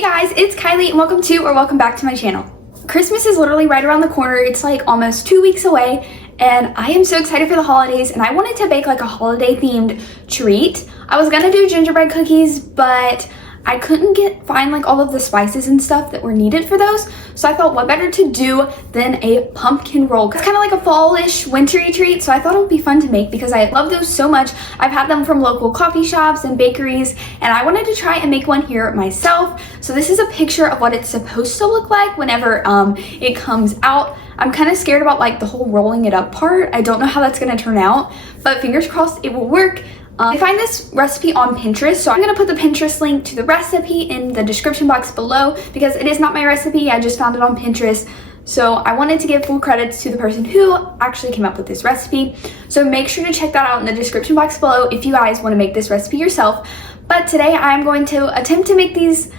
Hey guys, it's Kylie and welcome back to my channel. Christmas is literally right around the corner. It's like almost 2 weeks away and I am so excited for the holidays and I wanted to bake like a holiday themed treat. I was gonna do gingerbread cookies, but I couldn't find like all of the spices and stuff that were needed for those. So I thought what better to do than a pumpkin roll. It's kind of like a fallish wintry treat. So I thought it would be fun to make because I love those so much. I've had them from local coffee shops and bakeries and I wanted to try and make one here myself. So this is a picture of what it's supposed to look like whenever it comes out. I'm kind of scared about like the whole rolling it up part. I don't know how that's going to turn out, but fingers crossed it will work. I find this recipe on Pinterest, so I'm going to put the Pinterest link to the recipe in the description box below because it is not my recipe. I just found it on Pinterest. So I wanted to give full credits to the person who actually came up with this recipe. So make sure to check that out in the description box below if you guys want to make this recipe yourself. But today I'm going to attempt to make these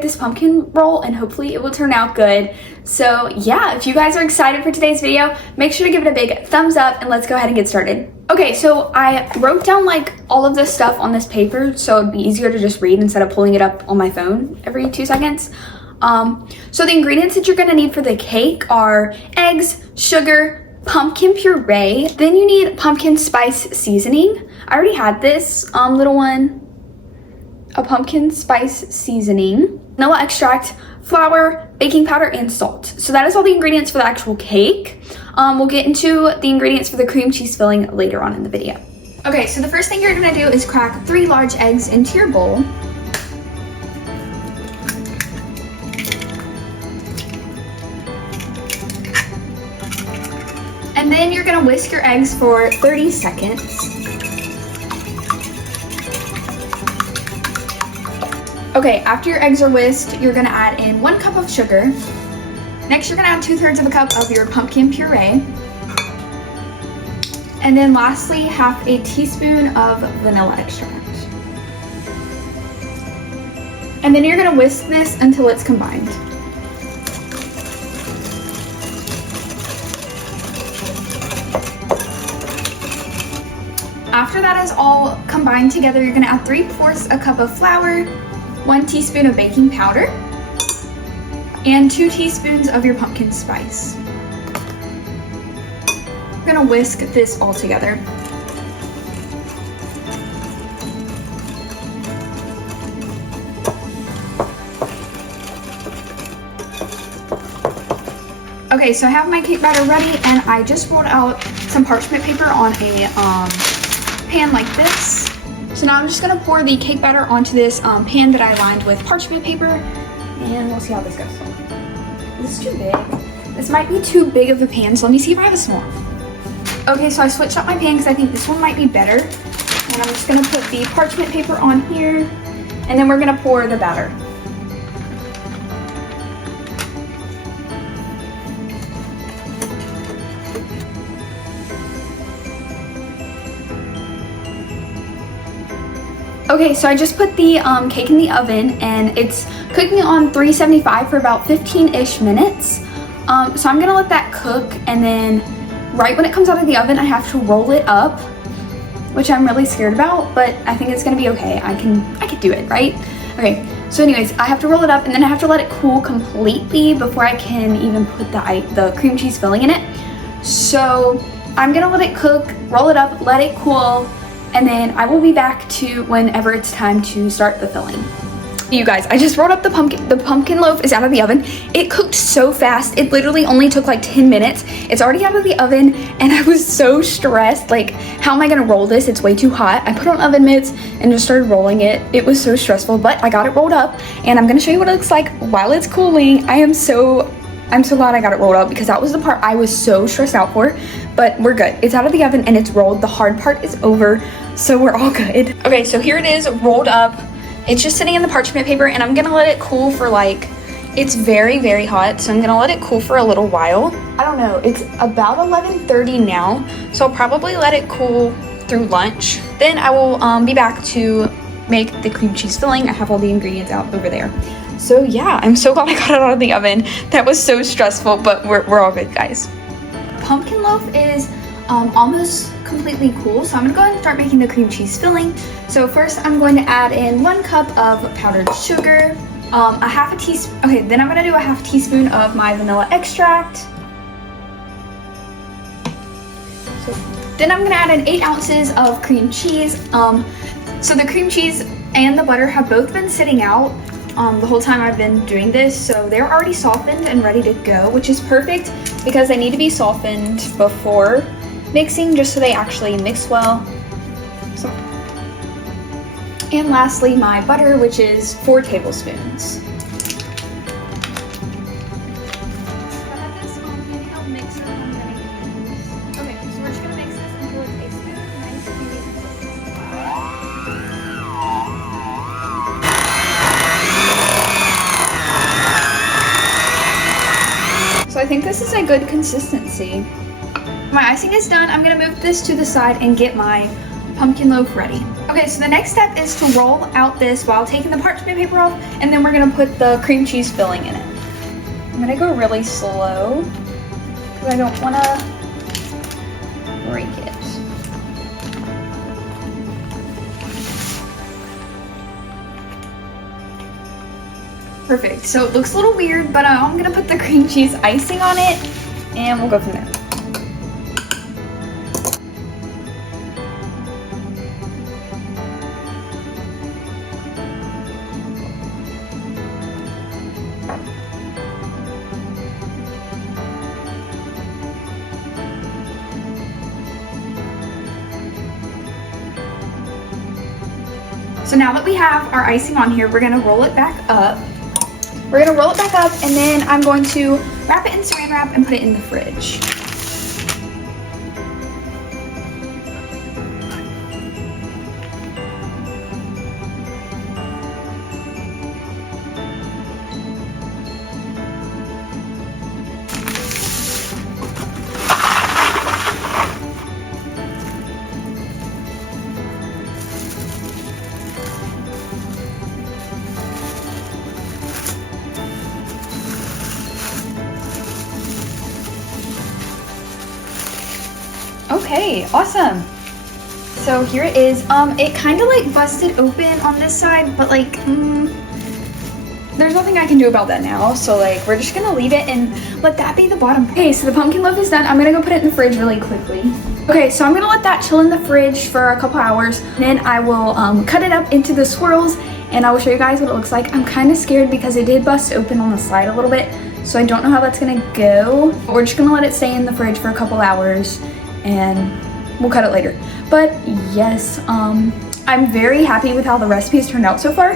this pumpkin roll and hopefully it will turn out good. So yeah, if you guys are excited for today's video, make sure to give it a big thumbs up and let's go ahead and get started. Okay, so I wrote down like all of this stuff on this paper so it'd be easier to just read instead of pulling it up on my phone every 2 seconds. So the ingredients that you're gonna need for the cake are eggs, sugar, pumpkin puree, then you need pumpkin spice seasoning. I already had this little one. A pumpkin spice seasoning, vanilla extract, flour, baking powder, and salt. So that is all the ingredients for the actual cake. We'll get into the ingredients for the cream cheese filling later on in the video. Okay, so the first thing you're gonna do is crack 3 large eggs into your bowl. And then you're gonna whisk your eggs for 30 seconds. Okay, after your eggs are whisked, you're gonna add in 1 cup of sugar. Next, you're gonna add 2/3 of a cup of your pumpkin puree. And then lastly, 1/2 teaspoon of vanilla extract. And then you're gonna whisk this until it's combined. After that is all combined together, you're gonna add 3/4 a cup of flour, 1 teaspoon of baking powder, and 2 teaspoons of your pumpkin spice. We're gonna whisk this all together. Okay, so I have my cake batter ready and I just rolled out some parchment paper on a pan like this. So now I'm just gonna pour the cake batter onto this pan that I lined with parchment paper and we'll see how this goes. This is too big. This might be too big of a pan, so let me see if I have a small. Okay, so I switched up my pan because I think this one might be better. And I'm just gonna put the parchment paper on here and then we're gonna pour the batter. Okay, so I just put the cake in the oven and it's cooking on 375 for about 15-ish minutes. So I'm gonna let that cook and then right when it comes out of the oven, I have to roll it up, which I'm really scared about, but I think it's gonna be okay. I can do it, right? Okay, so anyways, I have to roll it up and then I have to let it cool completely before I can even put the cream cheese filling in it. So I'm gonna let it cook, roll it up, let it cool, and then I will be back to whenever it's time to start the filling. You guys, I just rolled up the pumpkin loaf is out of the oven. It cooked so fast. It literally only took like 10 minutes. It's already out of the oven and I was so stressed. Like, how am I gonna roll this? It's way too hot. I put on oven mitts and just started rolling it. It was so stressful, but I got it rolled up and I'm gonna show you what it looks like while it's cooling. I'm so glad I got it rolled up because that was the part I was so stressed out for, but we're good. It's out of the oven and it's rolled. The hard part is over, so we're all good. Okay, so here it is rolled up. It's just sitting in the parchment paper and I'm gonna let it cool for like, it's very, very hot, so I'm gonna let it cool for a little while. I don't know, it's about 11:30 now, so I'll probably let it cool through lunch. Then I will be back to make the cream cheese filling. I have all the ingredients out over there. So yeah, I'm so glad I got it out of the oven. That was so stressful, but we're all good, guys. Pumpkin loaf is almost completely cool, so I'm gonna go ahead and start making the cream cheese filling. So first I'm going to add in 1 cup of powdered sugar, a half a teaspoon. Okay, then I'm gonna do a half teaspoon of my vanilla extract. So then I'm gonna add in 8 ounces of cream cheese. So the cream cheese and the butter have both been sitting out the whole time I've been doing this, so they're already softened and ready to go, which is perfect because they need to be softened before mixing just so they actually mix well. So, and lastly, my butter, which is 4 tablespoons. So I think this is a good consistency. My icing is done. I'm gonna move this to the side and get my pumpkin loaf ready. Okay, so the next step is to roll out this while taking the parchment paper off, and then we're gonna put the cream cheese filling in it. I'm gonna go really slow because I don't wanna break it. Perfect, so it looks a little weird, but I'm gonna put the cream cheese icing on it and we'll go from there. So now that we have our icing on here, we're gonna roll it back up. And then I'm going to wrap it in saran wrap and put it in the fridge. Okay, awesome. So here it is. It kind of like busted open on this side, but like, there's nothing I can do about that now. So like, we're just gonna leave it and let that be the bottom. Okay, so the pumpkin loaf is done. I'm gonna go put it in the fridge really quickly. Okay, so I'm gonna let that chill in the fridge for a couple hours. Then I will cut it up into the swirls and I will show you guys what it looks like. I'm kind of scared because it did bust open on the side a little bit. So I don't know how that's gonna go. We're just gonna let it stay in the fridge for a couple hours and we'll cut it later. But yes, I'm very happy with how the recipes turned out so far,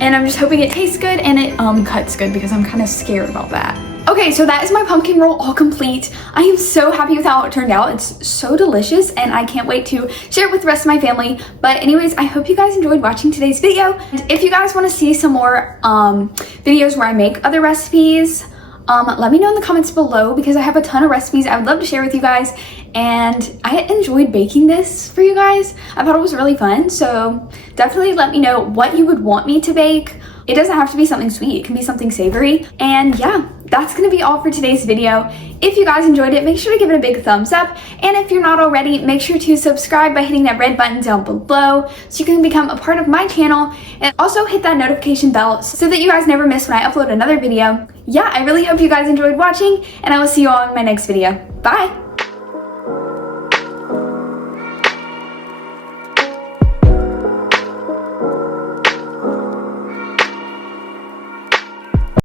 and I'm just hoping it tastes good and it cuts good because I'm kind of scared about that. Okay, so that is my pumpkin roll all complete. I am so happy with how it turned out. It's so delicious and I can't wait to share it with the rest of my family. But anyways, I hope you guys enjoyed watching today's video. And if you guys want to see some more videos where I make other recipes, let me know in the comments below because I have a ton of recipes I would love to share with you guys, and I enjoyed baking this for you guys. I thought it was really fun, so definitely let me know what you would want me to bake. It doesn't have to be something sweet, it can be something savory. And yeah, that's gonna be all for today's video. If you guys enjoyed it, make sure to give it a big thumbs up. And if you're not already, make sure to subscribe by hitting that red button down below so you can become a part of my channel. And also hit that notification bell so that you guys never miss when I upload another video. Yeah, I really hope you guys enjoyed watching, and I will see you all in my next video. Bye!